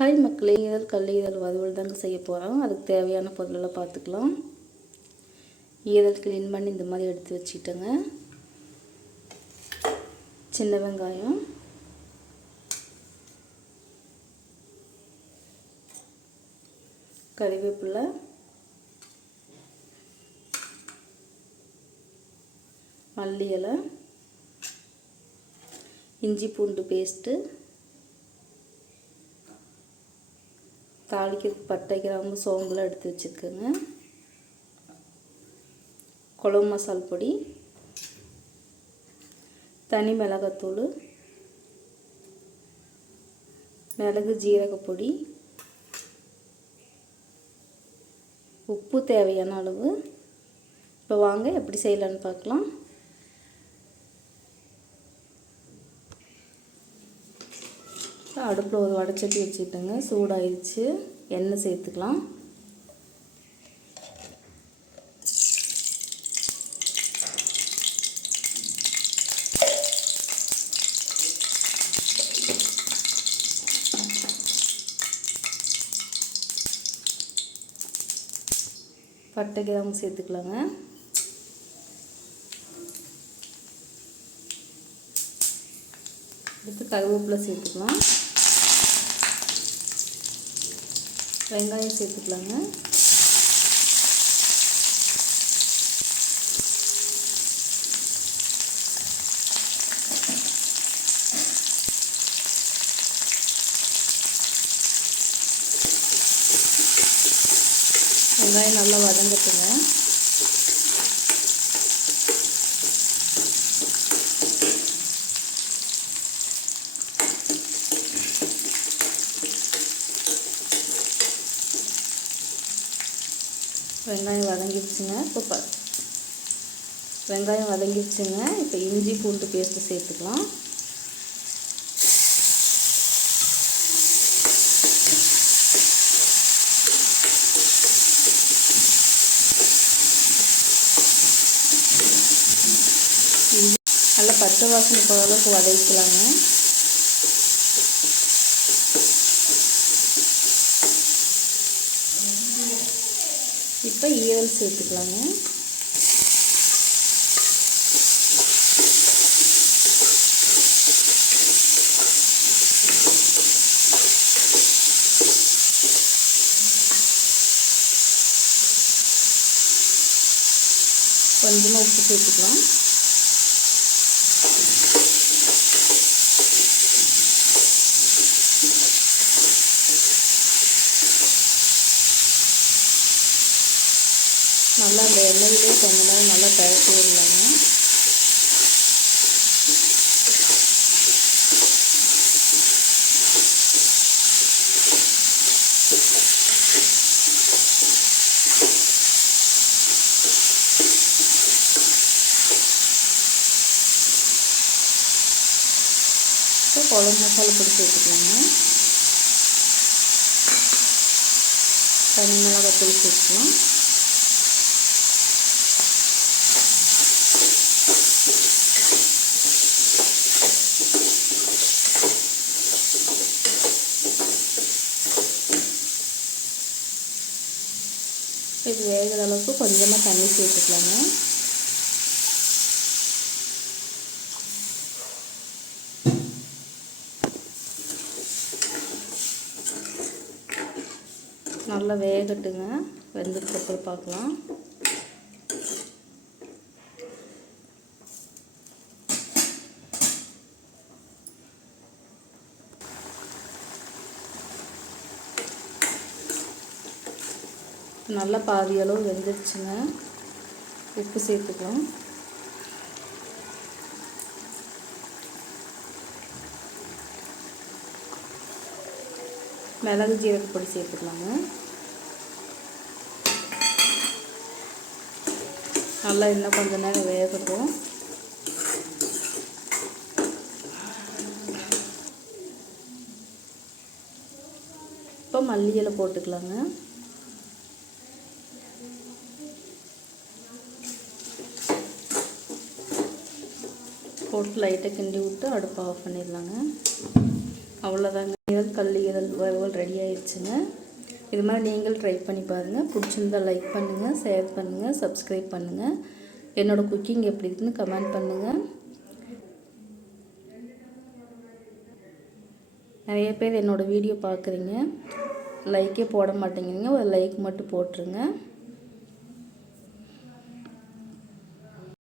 Hi மக்களே இதழ் கல்லீரல் வறுவல் தாங்க செய்ய போகிறோம் அதுக்கு தேவையான பொருளெல்லாம் பார்த்துக்கலாம். ஈரல் க்ளீன் பண்ணி இந்த மாதிரி எடுத்து வச்சுக்கிட்டேங்க சின்ன வெங்காயம். கறிவேப்பிலை. மல்லி இலை. இஞ்சி பூண்டு பேஸ்ட்டு. தாளிக்கிறதுக்கு பட்டை கிராம்பு சோம்புலாம் எடுத்து வச்சுருக்கேங்க. குழம்பு மசால் பொடி தனி மிளகாத்தூள் மிளகு ஜீரகப்பொடி உப்பு தேவையான அளவு. இப்போ வாங்க எப்படி செய்யலான்னு பார்க்கலாம். அடுப்பில் ஒரு வடைச்சட்டி வச்சுக்கிட்டேங்க. சூடாயிடுச்சு. எண்ணெய் சேர்த்துக்கலாம். பட்டை கிராம்பு சேர்த்துக்கலாங்க. அடுத்து கருவேப்பிலை சேர்த்துக்கலாம். வெங்காயம் சேர்த்துக்கலாங்க. வெங்காயம் நல்லா வதங்கட்டுங்க. வெங்காயம் வதங்கிடுச்சுங்க இப்போ ப வெங்காயம் வதங்கிடுச்சுங்க இப்போ இஞ்சி பூண்டு பேஸ்ட்டு சேர்த்துக்கலாம். நல்லா பச்சை வாசனை போகிற அளவுக்கு வதக்கலாங்க இப்போ ஈரல் சேர்த்துக்கலாங்க. கொஞ்சமாக உப்பு சேர்த்துக்கலாம். நல்லா அந்த எண்ணெயிலே கொஞ்ச நேரம் நல்லா பழட்டி விடலாங்க. இப்போ குழம்பு மசாலா பிடிச்சி வச்சுக்கலாங்க தனி மிளகாய் பிடிச்சி வச்சுக்கலாம் இது வேகிற அளவுக்கு கொஞ்சமாக தண்ணி சேர்த்துக்கலாங்க. நல்லா வேகட்டுங்க. வெந்ததுக்கப்புறம் பார்க்கலாம். நல்லா பாதி அளவு வெந்துருச்சுங்க. உப்பு சேர்த்துக்கலாம். மிளகு ஜீரகப்பொடி சேர்த்துக்கலாங்க. நல்லா இன்னும் கொஞ்ச நேரம் வேகட்டும். இப்போ மல்லி இலை போட்டுக்கலாங்க. போட்டு லைட்டாக கிண்டி விட்டு அடுப்பை ஆஃப் பண்ணிடலாங்க. அவ்வளோதாங்க ஈரல் கல் ஈரல் வறுவல் ரெடி ஆயிடுச்சுங்க. இது மாதிரி நீங்கள் ட்ரை பண்ணி பாருங்கள் பிடிச்சிருந்தால் லைக் பண்ணுங்கள் ஷேர் பண்ணுங்கள் சப்ஸ்கிரைப் பண்ணுங்கள் என்னோடய குக்கிங் எப்படி இருக்குன்னு கமெண்ட் பண்ணுங்கள் நிறைய பேர் என்னோடய வீடியோ பார்க்குறீங்க. லைக்கே போட மாட்டேங்கிறீங்க. ஒரு லைக் மட்டும் போட்டுருங்க.